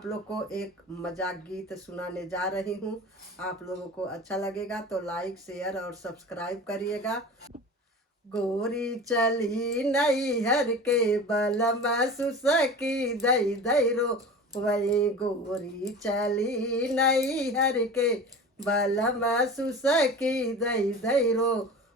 आप लोग को एक मजाक गीत सुनाने जा रही हूँ। आप लोगों को अच्छा लगेगा तो लाइक शेयर और सब्सक्राइब करिएगा। गोरी चली नैहर के बलम सुसकी दई दई रो, वही गोरी चली नैहर के बलम सुसकी दई दई रो,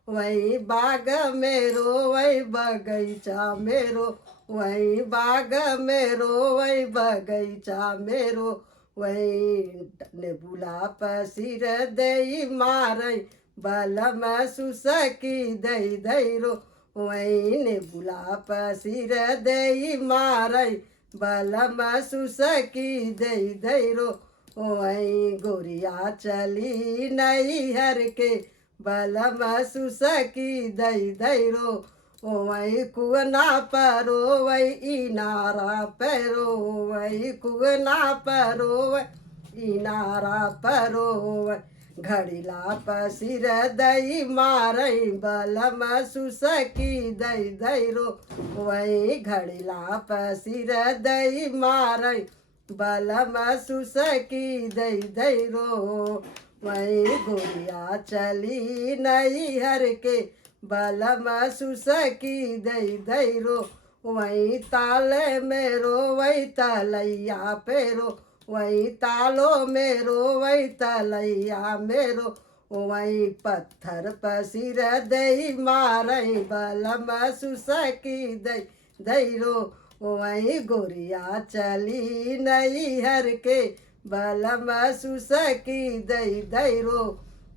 वही बाग मेरो वही बगीचा मेरो, वही बाग मेरो वही बगीचा मेरो, वही नेबुला पसिर दई मारई बलम सुसकी दई दई रो, वही नेबुला पसिर दई मारई बलम सुसकी दई दई रो, वही गोरिया चली नैहर के बलम सुसकी दई दई रो, वही कुगना परो वही इनारा पैरो, वही कुगना परो वही इनारा परो, घड़ीला पसिर दई मारई बलम सुसकी दई दई रो, वही घड़ीला पसिर दई मारई बलम सुसकी दई दई रो, वही गोरिया चली नैहर के बलम सुसकी दई दई रो, वही ताले मेरो वही तलैया पेरो, वही तालो मेरो वही तलैया मेरो, वही पत्थर पसिर दई मारई बलम सुसकी दई दई रो, वही गोरिया चली नैहर के बलम सुसकी दई दई रो,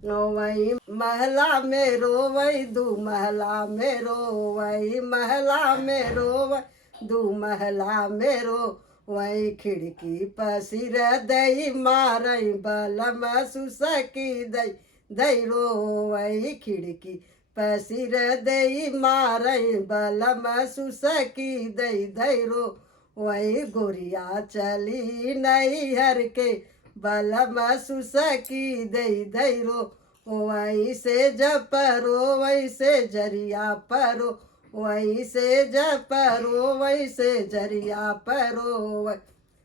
वही महला मेरो वही दू महला मेरो, वही महला मेरो वही दू महला मेरो, वही खिड़की पसिर दई मारई बलम सुसकी दई दई रो, वही खिड़की पसिर दई मारई बलम सुसकी दई दई रो, वही गोरिया चली नैहर के बलम सुसकी दई दई रो, वही से जपरो वही से जरिया परो, वही से जपरो वही से जरिया परो,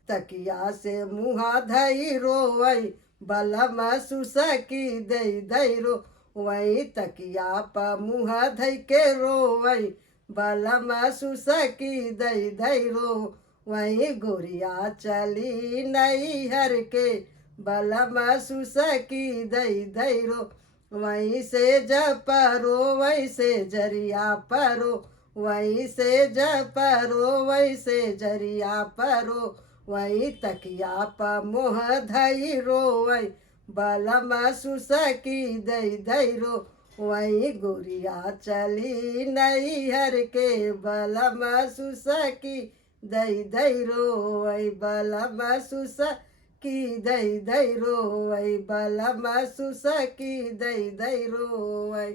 तकिया से मुहा धई रो वही बलम सुसकी दई दई रो, वही तकिया प मुहा धई के रो वही बलम सुसकी दई दई रो, वही गोरिया चली नैहर के बलम सुसकी दई दई रो, वहीं से जपरो वहीं से जरिया परो, वहीं से जपरो वहीं से जरिया परो, वही तकिया प मोह धई रो वही बलम सुसकी दई दई रो, वही गोरिया चली नैहर के बलम सुसकी दई दई रो, वही बलम सुसकी दई दई रो, वही बलम सुसकी दई दई रो वही।